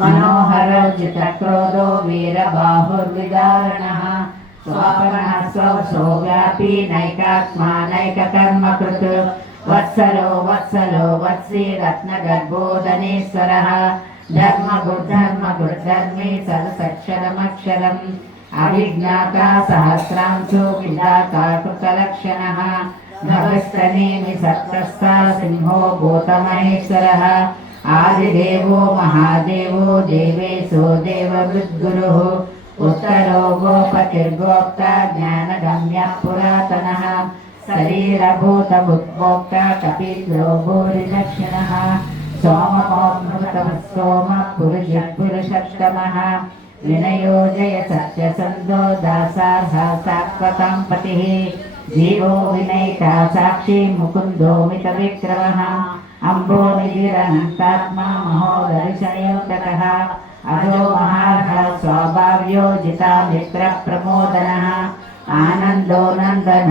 मनोहरो जितक्रोधो वीरबाहुर्विदारणः स्वापनः स्वसो व्यापी नैकात्मा नैककर्मकृत् वत्सलो वत्सलो वत्सी रत्नगर्भोदनेश्वरः धर्मगुर्धर्मी सरसक्षरमक्षरम् अभिज्ञाता सहस्रांशो विधाता कृतलक्षणः नभस्तनेमि सत्तस्ता सिंहो भूतमहेश्वरः आदिदेवो महादेवो देवेशो देववृद्गुरुः उत्तरो गोपतिर्गोप्ता ज्ञानगम्यः पुरातनः शरीरभूतमुद्भोक्ता कपिलो भूरिदक्षिणः सोममोऽमृतः सोमः पुरुषः पुरुषोत्तमः विनयोजय सत्यसन्धो दासार्हा सात्वतां पतिः जीवो विनयिता साक्षी मुकुन्दो मितविक्रमः अम्बो निधिरनन्तात्मा महोदरिशयोतकः अजो महार्घः स्वाभाव्यो जिता मित्रप्रमोदनः आनन्दो नन्दन